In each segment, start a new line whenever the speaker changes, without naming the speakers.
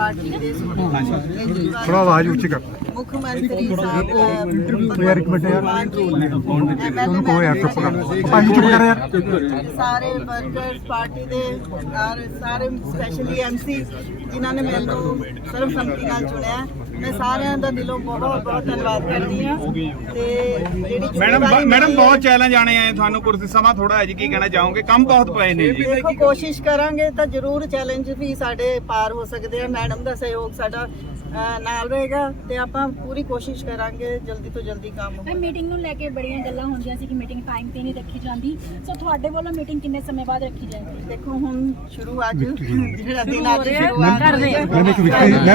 Party ਦੇ support ਥੋੜਾ ਆਵਾਜ਼ ਉੱਚੀ ਕਰ।
ਮੁੱਖ ਮੰਤਰੀ ਸਾਹਿਬ
ਯਾਰ ਇੱਕ ਮਿੰਟ ਯਾਰ। ਤੁਹਾਨੂੰ ਕੋਈ ਯਾਰ ਚੁੱਪ ਕਰ ਭਾਈ ਚੁੱਪ ਕਰ ਯਾਰ।
ਸਾਰੇ ਵਰਕਰਸ ਪਾਰਟੀ ਦੇ ਸਾਰੇ ਸਪੈਸ਼ਲੀ ਐਮਸੀ ਜਿਨ੍ਹਾਂ ਨੇ ਮੈਨੂੰ ਸਰਵ ਸੰਮਤੀ ਨਾਲ ਚੁਣਿਆ। ਮੈਂ ਸਾਰਿਆਂ ਦਾ ਦਿਲੋਂ ਬਹੁਤ ਬਹੁਤ ਧੰਨਵਾਦ ਕਰਦੀ ਹਾਂ। ਤੇ ਜਿਹੜੀ
ਮੈਡਮ ਮੈਡਮ ਬਹੁਤ ਚੈਲੰਜ ਆਣੇ ਆਏ ਤੁਹਾਨੂੰ ਕੁਰਸੀ ਸਮਾਂ ਥੋੜਾ ਹੈ ਜੀ ਕੀ ਕਹਿਣਾ ਚਾਹੋਗੇ? ਕੰਮ ਬਹੁਤ ਪਏ ਨੇ ਜੀ।
ਦੇਖੋ ਕੋਸ਼ਿਸ਼ ਕਰਾਂਗੇ ਤਾਂ ਜ਼ਰੂਰ ਚੈਲੰਜ ਵੀ ਸਾਡੇ ਪਾਰ ਹੋ ਸਕਦੇ ਆ। ਮੈਡਮ ਦਾ ਸਹਿਯੋਗ ਸਾਡਾ ਨਾਲ ਰਹੇਗਾ ਤੇ ਆਪਾਂ ਪੂਰੀ ਕੋਸ਼ਿਸ਼ ਕਰਾਂਗੇ ਜਲਦੀ ਤੋਂ ਜਲਦੀ ਕੰਮ ਹੋ
ਮੀਟਿੰਗ ਨੂੰ ਲੈ ਕੇ ਬੜੀਆਂ ਗੱਲਾਂ ਹੁੰਦੀਆਂ ਸੀ ਕਿ ਮੀਟਿੰਗ ਟਾਈਮ ਤੇ ਨਹੀਂ ਰੱਖੀ ਜਾਂਦੀ। ਸੋ ਤੁਹਾਡੇ ਵੱਲੋਂ ਮੀਟਿੰਗ ਕਿੰਨੇ ਸਮੇਂ ਬਾਅਦ ਰੱਖੀ ਜਾਏਗੀ?
ਦੇਖੋ ਹੁਣ ਸ਼ੁਰੂ ਅੱਜ ਜਿਹੜਾ ਦਿਨ ਅੱਜ ਸ਼ੁਰੂਆਤ ਹੋਈ ਹੈ।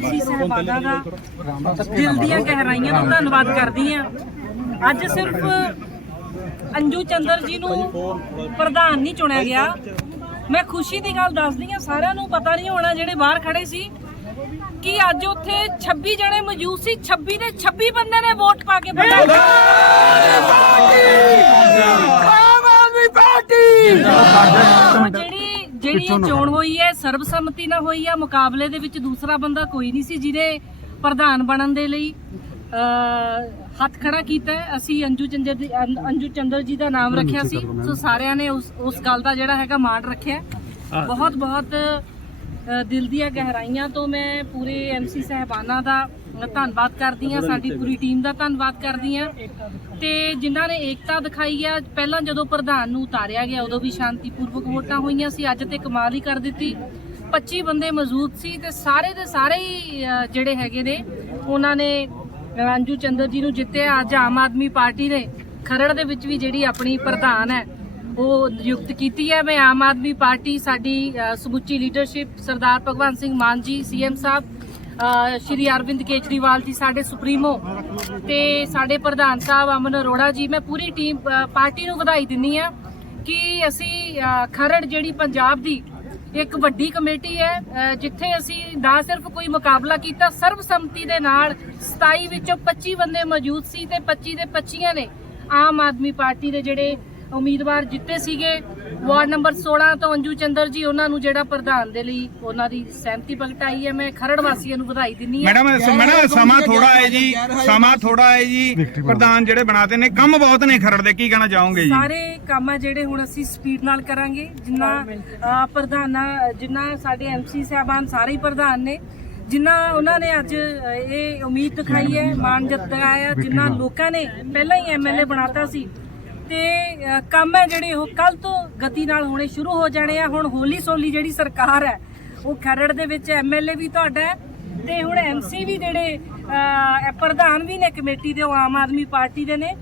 ਸਾਹਿਬਾਨਾਂ ਦਾ। ਦਿਲ ਦੀਆਂ ਗਹਿਰਾਈਆਂ ਤੋਂ ਧੰਨਵਾਦ ਕਰਦੀ ਆ ਅੱਜ ਸਿਰਫ ਅੰਜੂ ਚੰਦਰ ਜੀ ਨੂੰ ਪ੍ਰਧਾਨ ਨਹੀਂ ਚੁਣਿਆ ਗਿਆ। ਮੈਂ ਖੁਸ਼ੀ ਦੀ ਗੱਲ ਦੱਸਦੀ ਆ ਸਾਰਿਆਂ ਨੂੰ ਪਤਾ ਨਹੀਂ ਹੋਣਾ ਜਿਹੜੇ ਬਾਹਰ ਖੜੇ ਸੀ ਕਿ ਅੱਜ ਉੱਥੇ 26 ਜਣੇ ਮੌਜੂਦ ਸੀ। 26 ਦੇ 26 ਬੰਦੇ ਨੇ ਵੋਟ ਪਾ ਕੇ ਪ੍ਰਧਾਨ ਜਿਹੜੀ ਜਿਹੜੀ ਇਹ ਚੋਣ ਹੋਈ ਹੈ ਸਰਬਸੰਮਤੀ ਨਾਲ ਹੋਈ ਹੈ ਮੁਕਾਬਲੇ ਦੇ ਵਿੱਚ ਦੂਸਰਾ ਬੰਦਾ ਕੋਈ ਨਹੀਂ ਸੀ ਜਿਹਨੇ ਪ੍ਰਧਾਨ ਬਣਨ ਦੇ ਲਈ ਹੱਥ ਖੜਾ ਕੀਤਾ। ਅਸੀਂ ਅੰਜੂ ਚੰਦਰ ਦੀ ਅੰਜੂ ਚੰਦਰ ਜੀ ਦਾ ਨਾਮ ਰੱਖਿਆ ਸੀ। ਸੋ ਸਾਰਿਆਂ ਨੇ ਉਸ ਉਸ ਗੱਲ ਦਾ ਜਿਹੜਾ ਹੈਗਾ ਮਾਣ ਰੱਖਿਆ। ਬਹੁਤ ਬਹੁਤ ਦਿਲ ਦੀਆਂ ਗਹਿਰਾਈਆਂ ਤੋਂ ਮੈਂ ਪੂਰੇ ਐਮਸੀ ਸਹਿਬਾਨਾਂ ਦਾ ਧੰਨਵਾਦ ਕਰਦੀ ਹਾਂ ਸਾਡੀ ਪੂਰੀ ਟੀਮ ਦਾ ਧੰਨਵਾਦ ਕਰਦੀ ਹਾਂ। ਤੇ ਜਿਨ੍ਹਾਂ ਨੇ ਏਕਤਾ ਦਿਖਾਈ ਆ ਪਹਿਲਾਂ ਜਦੋਂ ਪ੍ਰਧਾਨ ਨੂੰ ਉਤਾਰਿਆ ਗਿਆ ਉਦੋਂ ਵੀ ਸ਼ਾਂਤੀਪੂਰਵਕ ਵੋਟਾਂ ਹੋਈਆਂ ਸੀ ਅੱਜ ਤੇ ਕਮਾਲ ਹੀ ਕਰ ਦਿੱਤੀ। 25 ਬੰਦੇ ਮੌਜੂਦ ਸੀ ਤੇ ਸਾਰੇ ਦੇ ਸਾਰੇ ਹੀ ਜਿਹੜੇ ਹੈਗੇ ਨੇ ਉਹਨਾਂ ਨੇ ਅੰਜੂ ਚੰਦਰ ਜੀ ਨੂੰ ਜਿੱਤਿਆ। ਅੱਜ ਆਮ ਆਦਮੀ ਪਾਰਟੀ ਨੇ ਖਰੜ ਦੇ ਵਿੱਚ ਵੀ ਜਿਹੜੀ ਆਪਣੀ ਪ੍ਰਧਾਨ ਹੈ ਉਹ ਨਿਯੁਕਤ ਕੀਤੀ ਹੈ। ਮੈਂ ਆਮ ਆਦਮੀ ਪਾਰਟੀ ਸਾਡੀ ਸਮੁੱਚੀ ਲੀਡਰਸ਼ਿਪ ਸਰਦਾਰ ਭਗਵੰਤ ਸਿੰਘ ਮਾਨ ਜੀ ਸੀਐਮ ਸਾਹਿਬ ਸ਼੍ਰੀ ਅਰਵਿੰਦ ਕੇਜਰੀਵਾਲ ਜੀ ਸਾਡੇ ਸੁਪਰੀਮੋ ਤੇ ਸਾਡੇ ਪ੍ਰਧਾਨ ਸਾਹਿਬ ਅਮਨ ਅਰੋੜਾ ਜੀ, ਮੈਂ ਪੂਰੀ ਟੀਮ ਪਾਰਟੀ ਨੂੰ ਵਧਾਈ ਦਿੰਨੀ ਆ ਕਿ ਅਸੀਂ ਖਰੜ ਜਿਹੜੀ ਪੰਜਾਬ ਦੀ ਇੱਕ ਵੱਡੀ ਕਮੇਟੀ ਹੈ ਜਿੱਥੇ ਅਸੀਂ ਨਾ ਸਿਰਫ ਕੋਈ ਮੁਕਾਬਲਾ ਕੀਤਾ, ਸਰਬਸੰਮਤੀ ਦੇ ਨਾਲ 27 ਵਿੱਚੋਂ 25 ਬੰਦੇ ਮੌਜੂਦ ਸੀ ਤੇ 25 ਦੇ 25 ਨੇ ਆਮ ਆਦਮੀ ਪਾਰਟੀ ਦੇ ਜਿਹੜੇ ਉਮੀਦਵਾਰ ਜਿੱਤੇ ਸੀਗੇ। ਵਾਰਡ ਨੰਬਰ 16 ਤੋਂ ਅੰਜੂ ਚੰਦਰ ਜੀ ਉਹਨਾਂ ਨੂੰ ਜਿਹੜਾ ਪ੍ਰਧਾਨ ਦੇ ਲਈ ਉਹਨਾਂ ਦੀ ਸਹਿਮਤੀ ਪ੍ਰਗਟਾਈ ਹੈ। ਮੈਂ ਖਰੜ ਵਾਸੀਆਂ ਨੂੰ ਵਧਾਈ ਦਿੰਨੀ ਹਾਂ।
ਮੈਡਮ ਮੈਡਮ ਸਮਾਂ ਥੋੜਾ ਹੈ ਜੀ। ਸਮਾਂ ਥੋੜਾ ਹੈ ਜੀ। ਪ੍ਰਧਾਨ ਜਿਹੜੇ ਬਣਾਤੇ ਨੇ ਕੰਮ ਬਹੁਤ ਨੇ ਖਰੜ ਦੇ ਕੀ ਕਹਿਣਾ ਚਾਹੋਗੇ ਜੀ?
ਸਾਰੇ ਕੰਮ ਆ ਜਿਹੜੇ ਹੁਣ ਅਸੀਂ ਸਪੀਡ ਨਾਲ ਕਰਾਂਗੇ। ਜਿੰਨਾ ਪ੍ਰਧਾਨਾਂ ਜਿੰਨਾ ਸਾਡੇ ਐਮਸੀ ਸਾਹਿਬਾਨ ਸਾਰੇ ਹੀ ਪ੍ਰਧਾਨ ਨੇ। ਜਿੰਨਾ ਉਹਨਾਂ ਨੇ ਅੱਜ ਇਹ ਉਮੀਦ ਦਿਖਾਈ ਹੈ ਮਾਨ ਜਤਾਇਆ ਜਿੰਨਾ ਲੋਕਾਂ ਨੇ ਪਹਿਲਾਂ ਹੀ ਐਮਐਲਏ ਬਣਾਤਾ ਸੀ। ਤੇ ਕੰਮ ਹੈ ਜਿਹੜੇ ਉਹ ਕੱਲ ਤੋਂ ਗਤੀ ਨਾਲ ਹੋਣੇ ਸ਼ੁਰੂ ਹੋ ਜਾਣੇ ਆ। ਹੁਣ ਹੋਲੀ ਸੋਲੀ ਜਿਹੜੀ ਸਰਕਾਰ ਹੈ, ਉਹ ਖਰੜ ਦੇ ਵਿੱਚ ਐਮਐਲਏ ਵੀ ਤੁਹਾਡਾ ਹੈ ਤੇ ਹੁਣ ਐਮਸੀ ਵੀ ਜਿਹੜੇ ਪ੍ਰਧਾਨ ਵੀ ਨੇ ਕਮੇਟੀ ਦੇ, ਉਹ ਆਮ ਆਦਮੀ ਪਾਰਟੀ ਦੇ ਨੇ।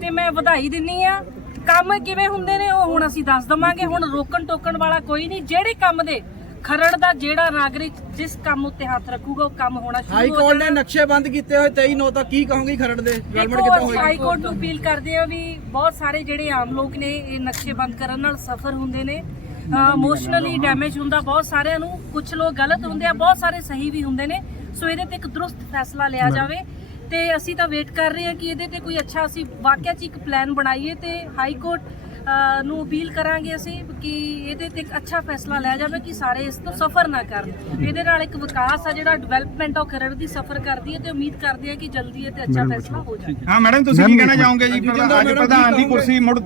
ਤੇ ਮੈਂ ਵਧਾਈ ਦਿੰਨੀ ਆ। ਕੰਮ ਕਿਵੇਂ ਹੁੰਦੇ ਨੇ, ਉਹ ਹੁਣ ਅਸੀਂ ਦੱਸ ਦਵਾਂਗੇ। ਹੁਣ ਰੋਕਣ ਟੋਕਣ ਵਾਲਾ ਕੋਈ ਨਹੀਂ। ਜਿਹੜੇ ਕੰਮ ਦੇ ਖਰੜ ਦਾ ਜਿਹੜਾ ਨਾਗਰਿਕ ਜਿਸ ਕੰਮ ਉੱਤੇ ਹੱਥ ਰੱਖੂਗਾ ਉਹ ਕੰਮ ਹੋਣਾ ਸ਼ੁਰੂ
ਹਾਈ
ਹੋ
ਕੋਰਟ ਨੇ ਨਕਸ਼ੇ ਬੰਦ ਕੀਤੇ ਹੋਏ 23 ਨੌ ਤੱਕ ਕੀ ਕਹੋਗੇ ਖਰੜ ਦੇ? ਡਿਵੈਲਪਮੈਂਟ ਕਿੱਦਾਂ ਹੋਏਗੀ?
ਹਾਈ ਕੋਰਟ ਨੂੰ ਅਪੀਲ ਕਰਦੇ ਆ ਵੀ ਬਹੁਤ ਸਾਰੇ ਜਿਹੜੇ ਆਮ ਲੋਕ ਨੇ ਇਹ ਨਕਸ਼ੇ ਬੰਦ ਕਰਨ ਨਾਲ ਸਫਰ ਹੁੰਦੇ ਨੇ। ਇਮੋਸ਼ਨਲੀ ਡੈਮੇਜ ਹੁੰਦਾ ਬਹੁਤ ਸਾਰਿਆਂ ਨੂੰ ਕੁਝ ਲੋਕ ਗਲਤ ਹੁੰਦੇ ਆ ਬਹੁਤ ਸਾਰੇ ਸਹੀ ਵੀ ਹੁੰਦੇ ਨੇ। ਸੋ ਇਹਦੇ ਤੇ ਇੱਕ ਦਰੁਸਤ ਫੈਸਲਾ ਲਿਆ ਜਾਵੇ ਤੇ ਅਸੀਂ ਤਾਂ ਵੇਟ ਕਰ ਰਹੇ ਹਾਂ ਕਿ ਇਹਦੇ ਤੇ ਕੋਈ ਅੱਛਾ ਅਸੀਂ ਵਾਕਿਆ 'ਚ ਇੱਕ ਪਲਾਨ ਬਣਾਈਏ ਤੇ ਹਾਈ ਕੋਰਟ ਨੂੰ ਅਪੀਲ ਕਰਾਂਗੇ ਅਸੀਂ ਕਿ ਇਹਦੇ ਤੇ ਇੱਕ ਅੱਛਾ ਫੈਸਲਾ ਲਿਆ ਜਾਵੇ ਕਿ ਸਾਰੇ ਇਸ ਤੋਂ ਸਫਰ ਨਾ ਕਰਨ। ਇਹਦੇ ਨਾਲ ਇੱਕ ਵਿਕਾਸ ਆ ਜਿਹੜਾ ਡਿਵੈਲਪਮੈਂਟ ਆ ਉਹ ਖਰੜ ਦੀ ਸਫਰ ਕਰਦੀ ਹੈ ਤੇ ਉਮੀਦ ਕਰਦੇ ਹਾਂ ਕਿ ਜਲਦੀ ਇਹ ਤੇ ਅੱਛਾ ਫੈਸਲਾ ਹੋ ਜਾਵੇ।
ਹਾਂ ਮੈਡਮ ਤੁਸੀਂ ਕੀ ਕਹਿਣਾ ਚਾਹੋਗੇ ਜੀ? ਅੱਜ ਪ੍ਰਧਾਨ ਦੀ ਕੁਰਸੀ ਮੁੜ